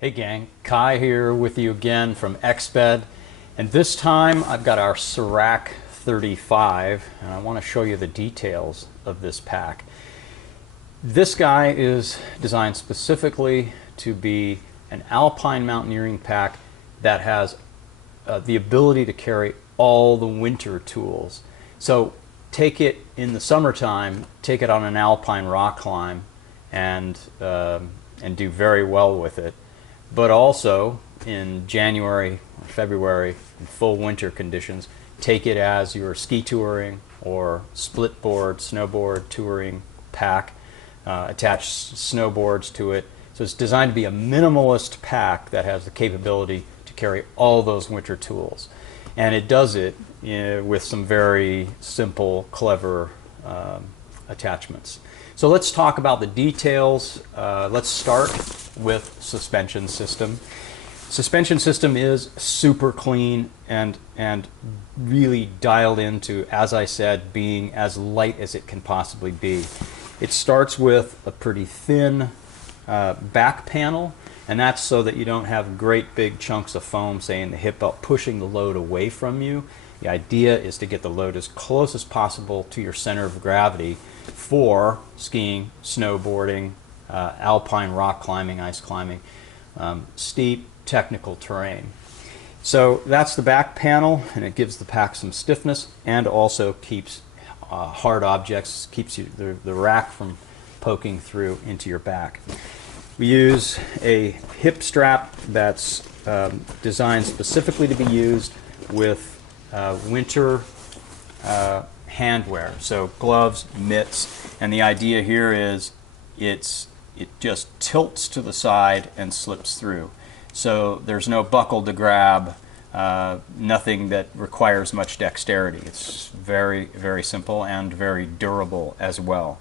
Hey gang, Kai here with you again from Exped, and this time I've got our Serac 35 and I want to show you the details of this pack. This guy is designed specifically to be an alpine mountaineering pack that has the ability to carry all the winter tools. So take it in the summertime, take it on an alpine rock climb and do very well with it. But also in January or February, in full winter conditions, take it as your ski touring or split board, snowboard touring pack, attach snowboards to it. So it's designed to be a minimalist pack that has the capability to carry all those winter tools. And it does it with some very simple, clever attachments. So let's talk about the details. Let's start with suspension system. Suspension system is super clean and really dialed into, as I said, being as light as it can possibly be. It starts with a pretty thin back panel, and that's so that you don't have great big chunks of foam, say in the hip belt, pushing the load away from you. The idea is to get the load as close as possible to your center of gravity for skiing, snowboarding, alpine rock climbing, ice climbing, steep technical terrain. So that's the back panel, and it gives the pack some stiffness and also keeps hard objects, keeps the rack from poking through into your back. We use a hip strap that's designed specifically to be used with winter handwear, so gloves, mitts, and the idea here is it just tilts to the side and slips through. So there's no buckle to grab, nothing that requires much dexterity. It's very, very simple and very durable as well.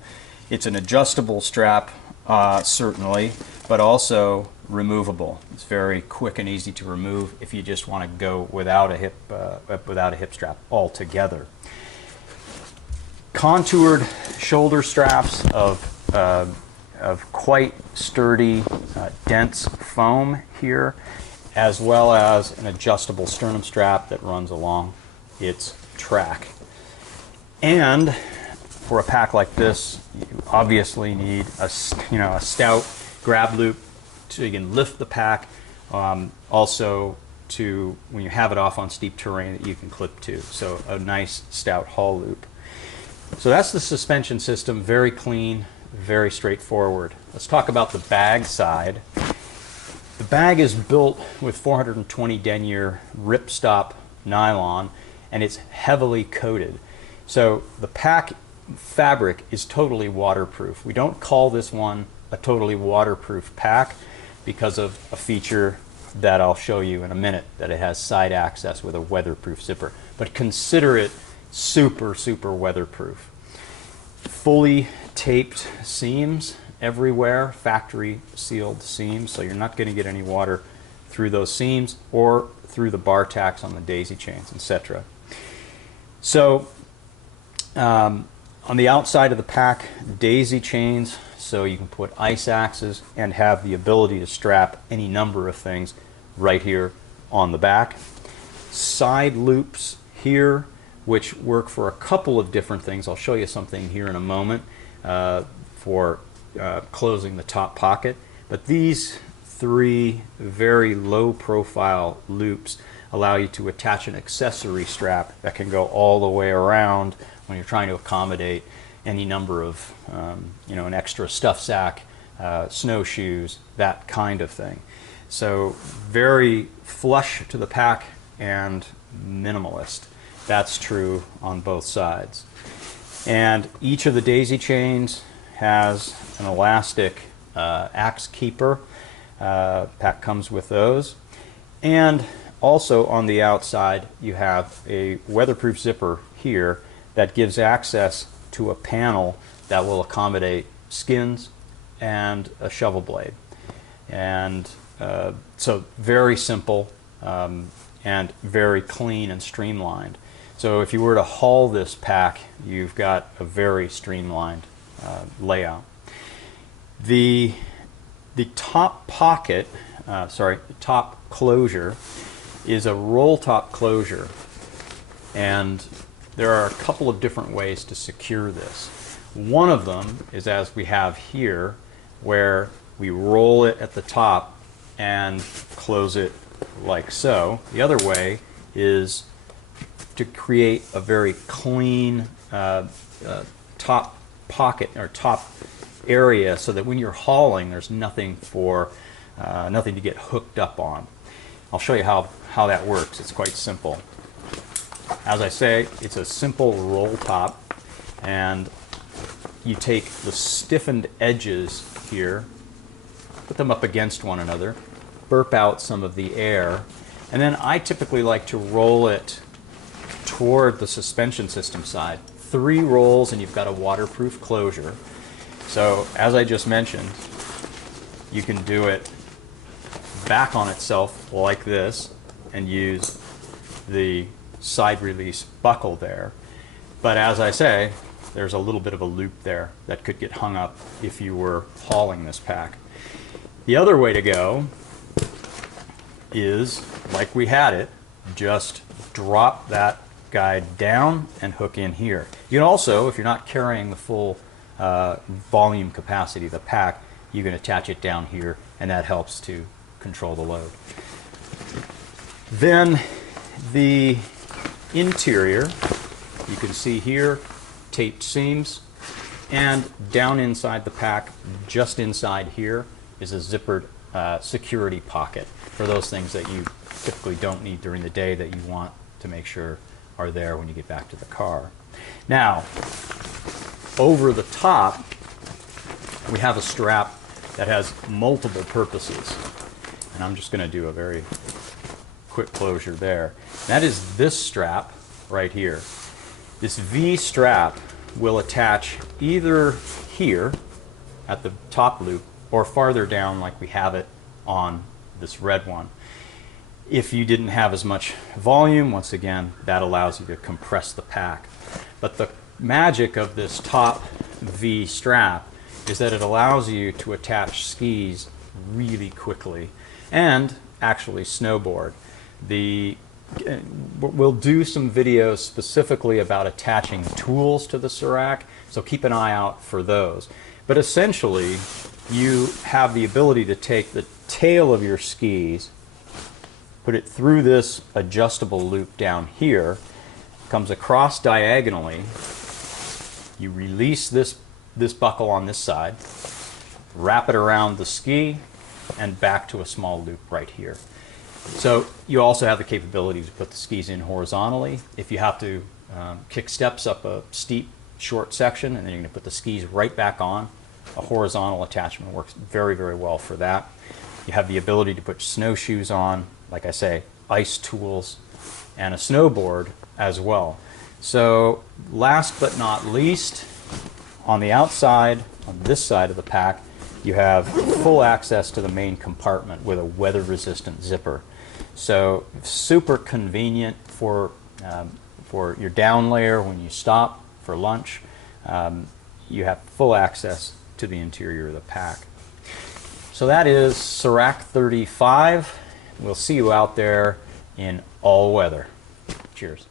It's an adjustable strap, certainly, but also removable. It's very quick and easy to remove if you just want to go without a hip strap altogether. Contoured shoulder straps of quite sturdy, dense foam here, as well as an adjustable sternum strap that runs along its track. And for a pack like this, you obviously need a stout grab loop so you can lift the pack. Also, when you have it off on steep terrain, that you can clip to. So a nice stout haul loop. So that's the suspension system. Very clean, very straightforward. Let's talk about the bag side. The bag is built with 420 denier ripstop nylon, and it's heavily coated. So the pack fabric is totally waterproof. We don't call this one a totally waterproof pack because of a feature that I'll show you in a minute, that it has side access with a weatherproof zipper. But consider it super, super weatherproof. Fully taped seams everywhere, factory sealed seams, so you're not going to get any water through those seams or through the bar tacks on the daisy chains, etc. So on the outside of the pack, daisy chains, so you can put ice axes and have the ability to strap any number of things right here on the back. Side loops here, which work for a couple of different things. I'll show you something here in a moment for closing the top pocket. But these three very low profile loops allow you to attach an accessory strap that can go all the way around when you're trying to accommodate any number of, an extra stuff sack, snowshoes, that kind of thing. So very flush to the pack and minimalist. That's true on both sides. And each of the daisy chains has an elastic axe keeper. Pack comes with those. And also on the outside you have a weatherproof zipper here that gives access to a panel that will accommodate skins and a shovel blade. And so very simple and very clean and streamlined. So if you were to haul this pack, you've got a very streamlined layout. The top pocket the top closure is a roll top closure, and there are a couple of different ways to secure this. One of them is as we have here, where we roll it at the top and close it like so. The other way is to create a very clean top pocket or top area, so that when you're hauling, there's nothing nothing to get hooked up on. I'll show you how that works. It's quite simple. As I say, it's a simple roll top, and you take the stiffened edges here, put them up against one another, burp out some of the air, and then I typically like to roll it toward the suspension system side. 3 rolls and you've got a waterproof closure. So as I just mentioned, you can do it back on itself like this and use the side release buckle there. But as I say, there's a little bit of a loop there that could get hung up if you were hauling this pack. The other way to go is, like we had it, just drop that guide down and hook in here. You can also, if you're not carrying the full volume capacity of the pack, you can attach it down here, and that helps to control the load. Then the interior, you can see here, taped seams, and down inside the pack, just inside here, is a zippered security pocket for those things that you typically don't need during the day that you want to make sure are there when you get back to the car. Now, over the top, we have a strap that has multiple purposes. And I'm just going to do a very quick closure there. That is this strap right here. This V strap will attach either here at the top loop or farther down like we have it on this red one. If you didn't have as much volume, once again, that allows you to compress the pack. But the magic of this top V strap is that it allows you to attach skis really quickly and actually snowboard. We'll do some videos specifically about attaching tools to the Serac, so keep an eye out for those. But essentially, you have the ability to take the tail of your skis, put it through this adjustable loop down here, comes across diagonally, you release this buckle on this side, wrap it around the ski, and back to a small loop right here. So you also have the capability to put the skis in horizontally. If you have to kick steps up a steep, short section, and then you're going to put the skis right back on, a horizontal attachment works very, very well for that. You have the ability to put snowshoes on, like I say, ice tools, and a snowboard as well. So last but not least, on the outside, on this side of the pack, you have full access to the main compartment with a weather-resistant zipper. So super convenient for your down layer when you stop for lunch. You have full access to the interior of the pack. So that is Serac 35. We'll see you out there in all weather. Cheers.